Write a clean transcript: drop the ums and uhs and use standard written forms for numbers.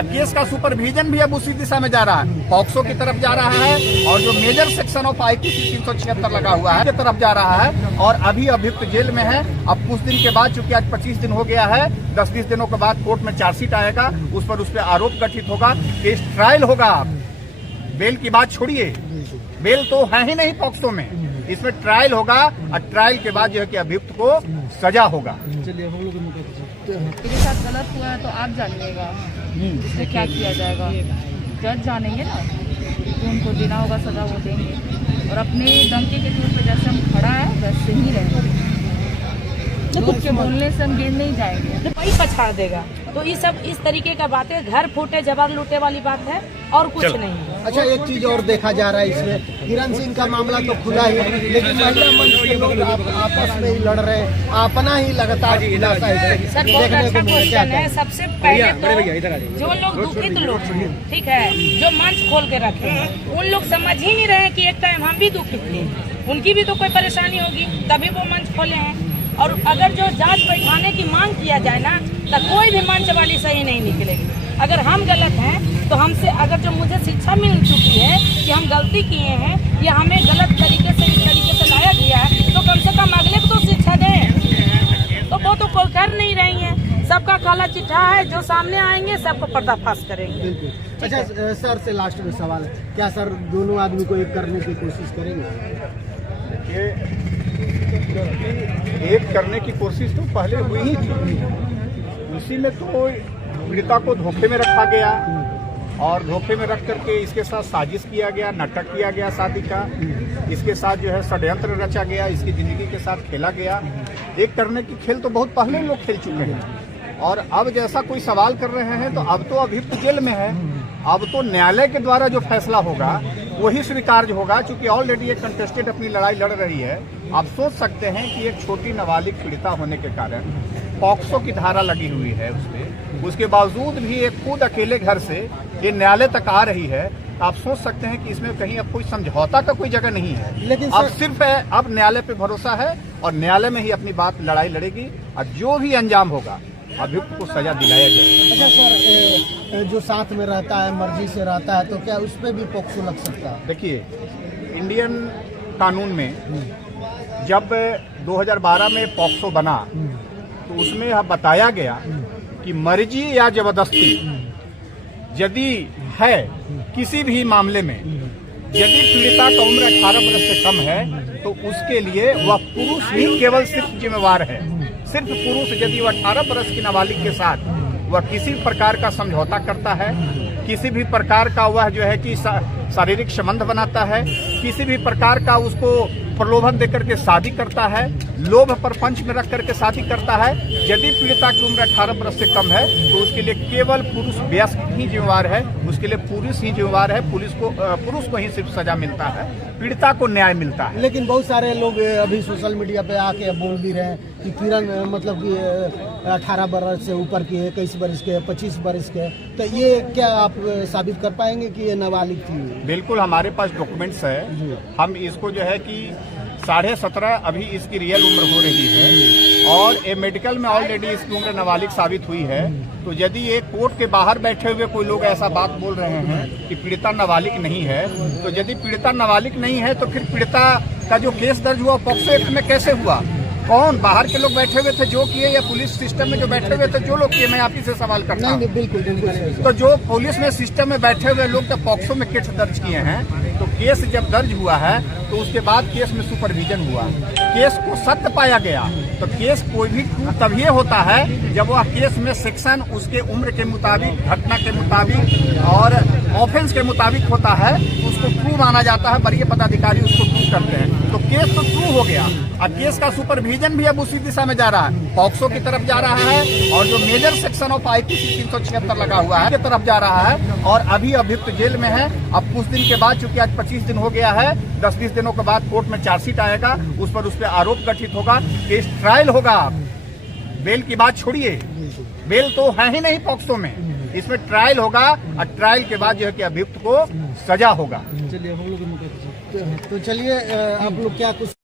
अब केस का सुपरविजन भी अब उसी दिशा में जा रहा है, पॉक्सो की तरफ जा रहा है और जो मेजर सेक्शन ऑफ आईपीसी 376 लगा हुआ है की तरफ जा रहा है। और अभी अभियुक्त जेल में है। अब कुछ दिन के बाद, चूंकि आज 25 दिन हो गया है, 10-20 दिनों के बाद कोर्ट में चार्जशीट आएगा, उस पर आरोप गठित होगा, केस ट्रायल होगा। बेल की बात छोड़िए, बेल तो है ही नहीं पॉक्सो में, इसमें ट्रायल होगा और ट्रायल के बाद जो है कि अभियुक्त को सजा होगा। चलिए हम लोग मेरे साथ गलत हुआ है तो आप जानिएगा इसमें क्या किया जाएगा। जज जानेंगे ना, तो उनको देना होगा सजा, वो देंगे। और अपने डंके के तौर पे जैसे हम खड़ा है वैसे ही रहेंगे, लोग के बोलने से हम गिर नहीं जाएंगे। वही पछाड़ देगा। तो ये सब इस तरीके का बात है, घर फूटे जवान लूटे वाली बात है और कुछ नहीं है। अच्छा, एक चीज और देखा जा रहा है इसमें, किरण सिंह का मामला तो खुला ही है, लेकिन महिला मंच के लोग आपस में ही लड़ रहे हैं, अपना ही लगातार सर बहुत अच्छा क्वेश्चन है। सबसे पहले तो जो लोग दुखित लोग हैं, ठीक है, जो मंच खोल के रखे हैं, उन लोग समझ ही नहीं रहे कि एक टाइम हम भी दुखित थे, उनकी भी तो कोई परेशानी होगी तभी वो मंच खोले हैं। और अगर जो जांच बैठाने की मांग किया जाए ना, तो कोई भी मंच वाली सही नहीं निकलेगी। अगर हम गलत हैं तो हमसे, अगर जो मुझे शिक्षा मिल चुकी है कि हम गलती किए हैं या हमें गलत तरीके से इस तरीके से लाया गया है, तो कम से कम अगले को तो शिक्षा दें। तो वो तो कोई कर नहीं रही है। सबका काला चिट्ठा है, जो सामने आएंगे सबको पर्दाफाश करेंगे। अच्छा सर से लास्ट में सवाल है, क्या सर दोनों आदमी को एक करने की कोशिश करेंगे? एक करने की कोशिश तो पहले हुई ही थी, उसी में तो पीड़िता को धोखे में रखा गया और धोखे में रख करके इसके साथ साजिश किया गया, नाटक किया गया शादी का, इसके साथ जो है षड्यंत्र रचा गया, इसकी जिंदगी के साथ खेला गया। एक करने की खेल तो बहुत पहले लोग खेल चुके हैं और अब जैसा कोई सवाल कर रहे हैं तो अब तो अभियुक्त जेल में है, अब तो न्यायालय के द्वारा जो फैसला होगा वही स्वीकार्य होगा। चूंकि ऑलरेडी एक कंटेस्टेड अपनी लड़ाई लड़ रही है। आप सोच सकते हैं कि एक छोटी नाबालिग पीड़िता होने के कारण पॉक्सो की धारा लगी हुई है उसपे, उसके बावजूद भी एक खुद अकेले घर से ये न्यायालय तक आ रही है। आप सोच सकते हैं कि इसमें कहीं अब कोई समझौता का कोई जगह नहीं है, लेकिन अब सिर्फ है, अब न्यायालय पे भरोसा है और न्यायालय में ही अपनी बात लड़ाई लड़ेगी और जो भी अंजाम होगा अभियुक्त को सजा दिलाया जाएगा। अच्छा सर, जो साथ में रहता है, मर्जी से रहता है, तो क्या उस पर भी पॉक्सो लग सकता है? देखिए, इंडियन कानून में जब 2012 में पॉक्सो बना तो उसमें बताया गया कि मर्जी या जबरदस्ती यदि है किसी भी मामले में, यदि पीड़िता का उम्र 18 वर्ष से कम है तो उसके लिए वह पुरुष ही केवल सिर्फ जिम्मेवार है। सिर्फ पुरुष यदि वह 18 वर्ष की नाबालिग के साथ वह किसी प्रकार का समझौता करता है, किसी भी प्रकार का वह जो है कि शारीरिक संबंध बनाता है, किसी भी प्रकार का उसको प्रलोभन देकर के शादी करता है, लोभ प्रपंच में रख करके शादी करता है, यदि पीड़िता की उम्र 18 वर्ष से कम है तो उसके लिए केवल पुरुष वयस्क ही जिम्मेवार है, उसके लिए पुरुष ही जिम्मेवार है। पुरुष को ही सिर्फ सजा मिलता है, पीड़िता को न्याय मिलता है। लेकिन बहुत सारे लोग अभी सोशल मीडिया पे आके बोल भी रहे हैं कि किरण मतलब कि 18 वर्ष से ऊपर की है, 21 वर्ष के, 25 वर्ष के, तो ये क्या आप साबित कर पाएंगे कि ये नाबालिग थी? बिल्कुल, हमारे पास डॉक्यूमेंट्स है। हम इसको जो है कि 17.5 अभी इसकी रियल उम्र हो रही है और ये मेडिकल में ऑलरेडी इसकी उम्र नाबालिग साबित हुई है। तो यदि ये कोर्ट के बाहर बैठे हुए कोई लोग ऐसा बात बोल रहे हैं कि पीड़िता नाबालिग नहीं है, तो यदि पीड़िता नाबालिग नहीं है तो फिर पीड़िता का जो केस दर्ज हुआ पॉक्सो एक्ट में कैसे हुआ? कौन बाहर के लोग बैठे हुए थे जो किए, या पुलिस सिस्टम में जो बैठे हुए थे जो लोग किए? मैं आप ही से सवाल करता हूँ। बिल्कुल। तो जो पुलिस में सिस्टम में बैठे हुए लोग जब पॉक्सो में केस दर्ज किए हैं, तो केस जब दर्ज हुआ है तो उसके बाद केस में सुपरविजन हुआ, केस को सत्य पाया गया। तो केस कोई भी तभी होता है जब वह केस में सेक्शन उसके उम्र के मुताबिक, घटना के मुताबिक और ऑफेंस के मुताबिक होता है, उसको ट्रू माना जाता है। वरीय पदाधिकारी उसको ट्रू करते हैं, तो केस तो ट्रू हो गया। अब केस का सुपरविजन भी अब उसी दिशा में जा रहा है, पॉक्सो की तरफ जा रहा है और जो मेजर सेक्शन ऑफ आईपीसी 376 लगा हुआ है की तरफ जा रहा है। और अभी अभियुक्त जेल में है। अब कुछ दिन के बाद, चूंकि आज 25 दिन हो गया है, 10-20 दिनों के बाद कोर्ट में चार्जशीट आएगा, उस पर आरोप गठित होगा, केस ट्रायल होगा। बेल की बात छोड़िए, बेल तो है ही नहीं पॉक्सो में, इसमें ट्रायल होगा और ट्रायल के बाद जो है कि अभियुक्त को सजा होगा। चलिए हम लोग तो चलिए आप लोग क्या कुछ